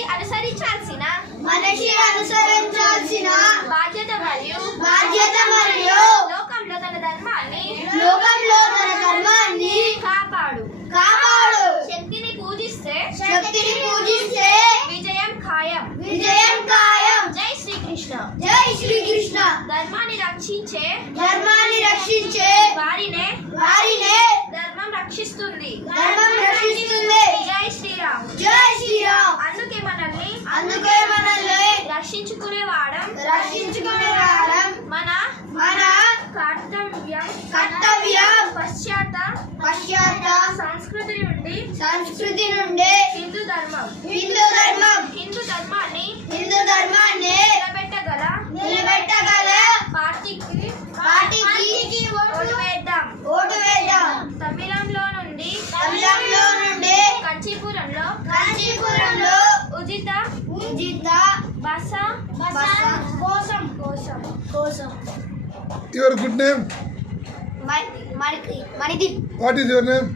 అనుసరించాల్సిన బాధ్యత మరియు లోకంలో తన ధర్మాన్ని కాపాడు. శక్తిని పూజిస్తే విజయం ఖాయం. జై శ్రీకృష్ణ. ధర్మాన్ని రక్షించే వారినే ధర్మం రక్షిస్తుంది. జై శ్రీరామ్. అందుకే మనల్ని రక్షించుకునేవాడం మన కర్తవ్యం. పశ్చాత్త సంస్కృతి నుండి హిందూ ధర్మాన్ని నిలబెట్టగల పార్టీకి ఓటు వేద్దాం. తమిళంలో నుండి కంచీపురంలో ఉచిత బస కోసం. Your good name? Manidip. What is your name?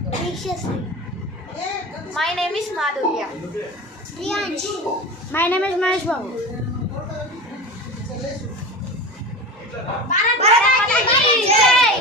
My name is Madhurya. Priyansh. My name is Mahesh Babu. Bharat Mata ki jai.